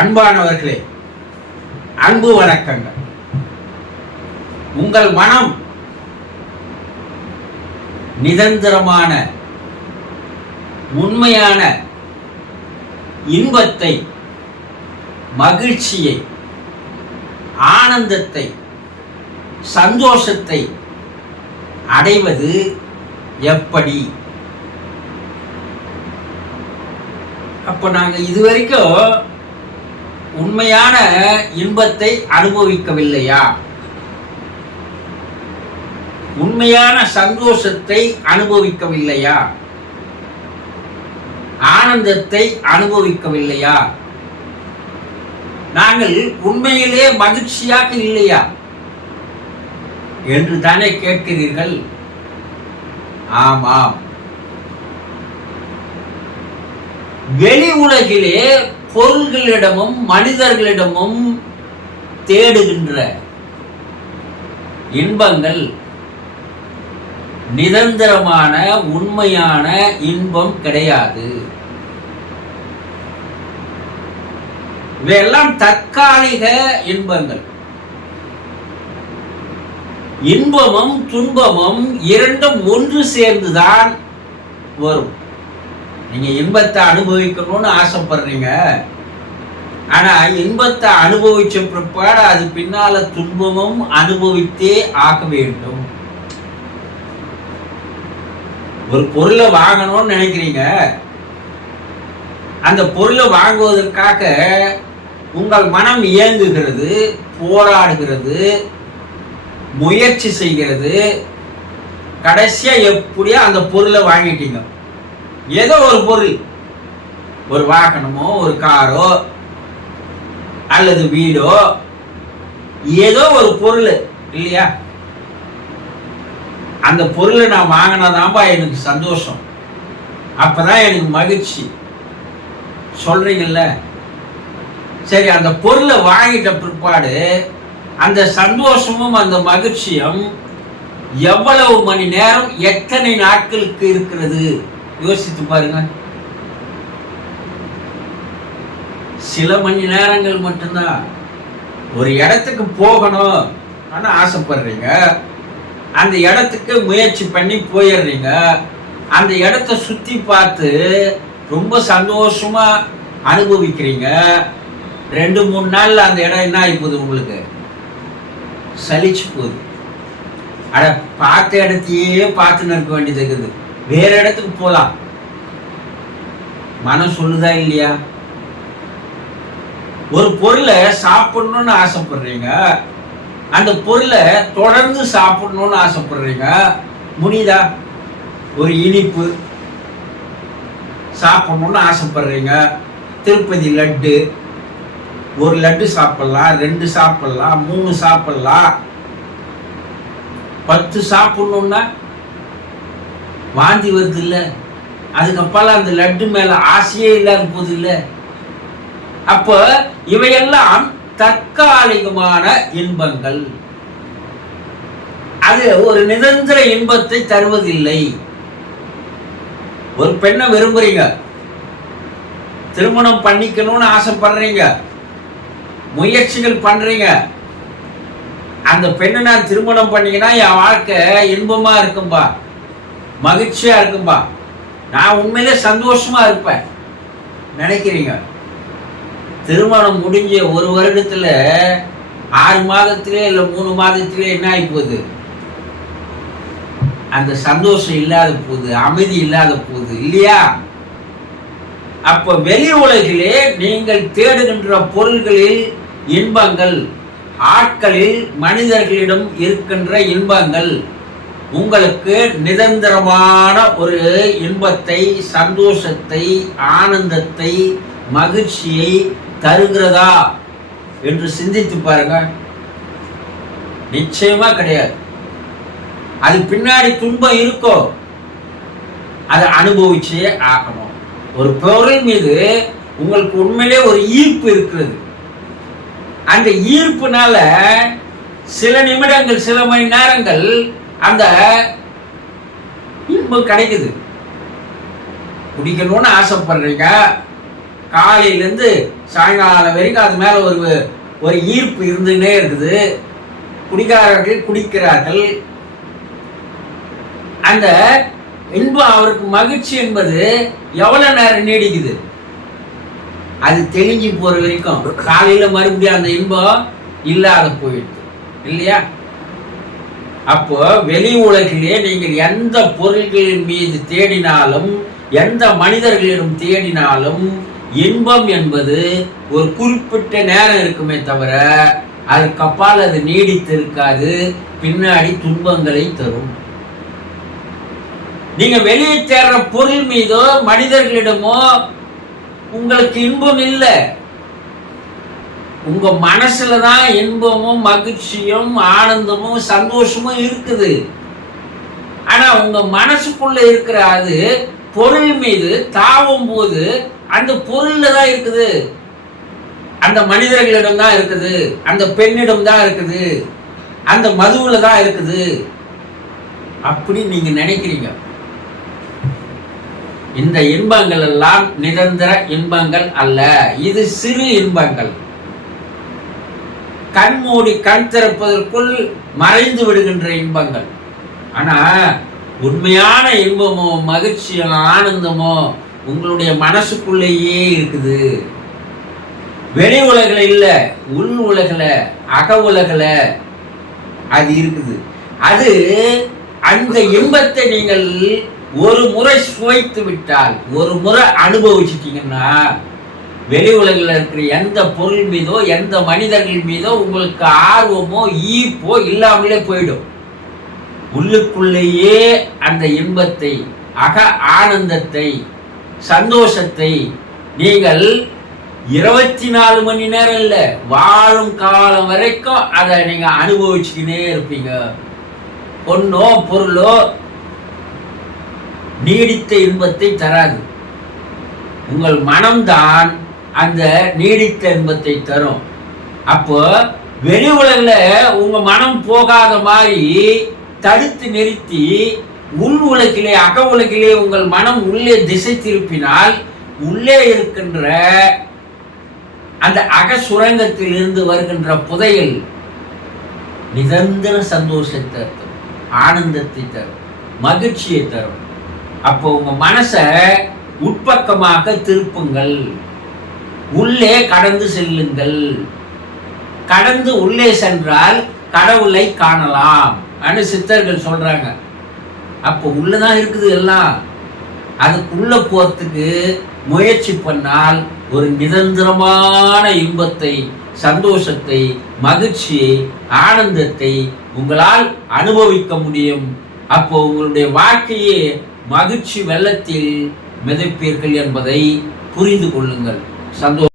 அன்பானவர்களே அன்பு வணக்கங்கள். உங்கள் மனம் நிரந்தரமான உண்மையான இன்பத்தை மகிழ்ச்சியை ஆனந்தத்தை சந்தோஷத்தை அடைவது எப்படி? அப்போ நாங்கள் இதுவரைக்கும் உண்மையான இன்பத்தை அனுபவிக்கவில்லையா? உண்மையான சந்தோஷத்தை அனுபவிக்கவில்லையா? ஆனந்தத்தை அனுபவிக்கவில்லையா? நாங்கள் உண்மையிலே மகிழ்ச்சியாக இல்லையா? என்று தானே கேட்கிறீர்கள். ஆமாம். வெளி உலகிலே பொருள்களிடமும் மனிதர்களிடமும் தேடுகின்ற இன்பங்கள் நிரந்தரமான உண்மையான இன்பம் கிடையாது. இவையெல்லாம் தற்காலிக இன்பங்கள். இன்பமும் துன்பமும் இரண்டும் ஒன்று சேர்ந்துதான் வரும். நீங்கள் இன்பத்தை அனுபவிக்கணும்னு ஆசைப்படுறீங்க. ஆனால் இன்பத்தை அனுபவிச்ச பிற்பாடு அது பின்னால் துன்பமும் அனுபவித்தே ஆக வேண்டும். ஒரு பொருளை வாங்கணும்னு நினைக்கிறீங்க. அந்த பொருளை வாங்குவதற்காக உங்கள் மனம் இயங்குகிறது போராடுகிறது முயற்சி செய்கிறது. கடைசியாக எப்படியோ அந்த பொருளை வாங்கிட்டீங்க. ஏதோ ஒரு பொருள். ஒரு வாகனமோ ஒரு காரோ அல்லது வீடோ ஏதோ ஒரு பொருள் இல்லையா? அந்த பொருளை நான் வாங்கினாதான்பா எனக்கு சந்தோஷம். அப்பதான் எனக்கு மகிழ்ச்சி. சொல்றீங்கல்ல? சரி அந்த பொருளை வாங்கிட்ட பிற்பாடு அந்த சந்தோஷமும் அந்த மகிழ்ச்சியும் எவ்வளவு மணி நேரம் எத்தனை நாட்களுக்கு இருக்கிறது? யோசித்து பாருங்க சில மணி நேரங்கள் மட்டும்தான். ஒரு இடத்துக்கு போகணும் ஆனால் ஆசைப்படுறீங்க. அந்த இடத்துக்கு முயற்சி பண்ணி போயிடுறீங்க. அந்த இடத்த சுற்றி பார்த்து ரொம்ப சந்தோஷமாக அனுபவிக்கிறீங்க. ரெண்டு மூணு நாளில் அந்த இடம் என்ன ஆகி போகுது உங்களுக்கு? சலிச்சு போகுது. அட பார்த்த இடத்தையே பார்த்துன்னு இருக்க வேண்டியது இருக்குது. வேற இடத்துக்கு போகலாம் மனம் சொல்லுதா இல்லையா? ஒரு பொருளை சாப்பிடணும்னு ஆசைப்படுறீங்க. அந்த பொருளை தொடர்ந்து சாப்பிடணும்னு ஆசைப்படுறீங்க. முடியுதா ஒரு இனிப்பு சாப்பிடணும்னு ஆசைப்படுறீங்க. திருப்பதி லட்டு. ஒரு லட்டு சாப்பிடலாம் ரெண்டு சாப்பிடலாம் மூணு சாப்பிடலாம். பத்து சாப்பிடணுன்னா வாந்தி வருது இல்லை அதுக்கப்புறம் அந்த லட்டு மேல ஆசையே இல்லாத போது இல்ல அப்போ இவையெல்லாம் தற்காலிகமான இன்பங்கள். அது ஒரு நிரந்தர இன்பத்தை தருவதில்லை. ஒரு பெண்ணை விரும்புறீங்க. திருமணம் பண்ணிக்கணும்னு ஆசைப்படுறீங்க. முயற்சிகள் பண்றீங்க. அந்த பெண்ணை நான் திருமணம் பண்ணீங்கன்னா என் வாழ்க்கை இன்பமா இருக்கும்பா? மகிழ்ச்சியா இருக்கும்பா. நான் உண்மையிலே சந்தோஷமா இருப்பேன். நினைக்கிறீங்க? திருமணம் முடிஞ்ச ஒரு வருடத்துல ஆறு மாதத்திலே இல்லை மூணு மாதத்திலே என்ன ஆகி போகுது அந்த சந்தோஷம் இல்லாத போகுது அமைதி இல்லாத போகுது இல்லையா? அப்ப வெளி உலகிலே நீங்கள் தேடுகின்ற பொருள்களில் இன்பங்கள் ஆட்களில் மனிதர்களிடம் இருக்கின்ற இன்பங்கள். உங்களுக்கு நிரந்தரமான ஒரு இன்பத்தை சந்தோஷத்தை ஆனந்தத்தை மகிழ்ச்சியை தருகிறதா என்று சிந்தித்து பாருங்க. நிச்சயமா கிடையாது. அது பின்னாடி துன்பம் இருக்கோ அதை அனுபவிச்சே ஆகணும். ஒரு பொருள் மீது உங்களுக்கு உண்மையிலே ஒரு ஈர்ப்பு இருக்கிறது. அந்த ஈர்ப்புனால சில நிமிடங்கள் சில மணி நேரங்கள் அந்த இன்பம் கிடைக்குது. குடிக்கணும்னு ஆசைப்படுறீங்க. காலையிலேருந்து சாயங்காலம் வரைக்கும் அது மேலே ஒரு ஒரு ஈர்ப்பு இருந்துகிட்டே இருக்குது. குடிக்காரர்கள் குடிக்கிறார்கள். அந்த இன்பம் அவருக்கு மகிழ்ச்சி என்பது எவ்வளோ நேரம் நீடிக்குது? அது தெளிஞ்சு போகிற வரைக்கும். காலையில் மறுபடியும் அந்த இன்பம் இல்லாத போயிடுது. இல்லையா? அப்போ வெளி உலகிலே நீங்கள் எந்த பொருள்களின் மீது தேடினாலும் எந்த மனிதர்களிடம் தேடினாலும் இன்பம் என்பது ஒரு குறிப்பிட்ட நேரம் இருக்குமே தவிர அதுக்கப்பால் அது நீடித்து இருக்காது பின்னாடி துன்பங்களை தரும். நீங்க வெளியே தேடுற பொருள் மீதோ மனிதர்களிடமோ உங்களுக்கு இன்பம் இல்லை. உங்க மனசுல தான் இன்பமும் மகிழ்ச்சியும் ஆனந்தமும் சந்தோஷமும் இருக்குது. ஆனா உங்க மனசுக்குள்ள இருக்கிற அது பொருள் மீது தாவும் போது அந்த பொருள்ல தான் இருக்குது. அந்த மனிதர்களிடம் தான் இருக்குது. அந்த பெண்ணிடம் தான் இருக்குது. அந்த மதுவுல தான் இருக்குது. அப்படி நீங்க நினைக்கிறீங்க. இந்த இன்பங்கள் எல்லாம் நிரந்தர இன்பங்கள் அல்ல. இது சிறு இன்பங்கள். கண் மூடி கண் திறப்பதற்குள் மறைந்து விடுகின்ற இன்பங்கள். ஆனா உண்மையான இன்பமோ மகிழ்ச்சியோ ஆனந்தமோ உங்களுடைய மனசுக்குள்ளேயே இருக்குது. வெளி உலகில் இல்ல உள் உலகில் அக உலகில் அது இருக்குது. அது அந்த இன்பத்தை நீங்கள் ஒரு முறை சுவைத்து விட்டால் ஒரு முறை அனுபவிச்சிட்டீங்கன்னா வெளி உலகில் இருக்கிற எந்த பொருள் மீதோ எந்த மனிதர்கள் மீதோ உங்களுக்கு ஆர்வமோ ஈர்ப்போ இல்லாமலே போயிடும். உள்ளுக்குள்ளேயே அந்த இன்பத்தை அக ஆனந்தத்தை சந்தோஷத்தை நீங்கள் இருபத்தி நாலு மணி நேரம் இல்லை வாழும் காலம் வரைக்கும் அதை நீங்கள் அனுபவிச்சுக்கினே இருப்பீங்க. பொண்ணோ பொருளோ நீடித்த இன்பத்தை தராது. உங்கள் மனம்தான் அந்த நீடித்த இன்பத்தை தரும். அப்போ வெளி உலகில் உங்க மனம் போகாத மாதிரி தடுத்து நிறுத்தி உள் உலகிலே அக உலகிலே உங்கள் மனம் உள்ளே திசை திருப்பினால் உள்ளே இருக்கின்ற அந்த அக சுரங்கத்தில் இருந்து வருகின்ற புதையல் நிரந்தர சந்தோஷத்தை தரும் ஆனந்தத்தை தரும் மகிழ்ச்சியை தரும். அப்போ உங்க மனசை உட்பக்கமாக திருப்புங்கள். உள்ளே கடந்து செல்லுங்கள். கடந்து உள்ளே சென்றால் கடவுளை காணலாம். அப்படின்னு சித்தர்கள் சொல்றாங்க. அப்போ உள்ளதான் இருக்குது எல்லாம். அதுக்குள்ள போறதுக்கு முயற்சி பண்ணால் ஒரு நிரந்தரமான இன்பத்தை சந்தோஷத்தை மகிழ்ச்சியை ஆனந்தத்தை உங்களால் அனுபவிக்க முடியும். அப்போ உங்களுடைய வாழ்க்கையே மகிழ்ச்சி வெள்ளத்தில் மிதப்பீர்கள் என்பதை புரிந்து கொள்ளுங்கள். சந்தோஷம்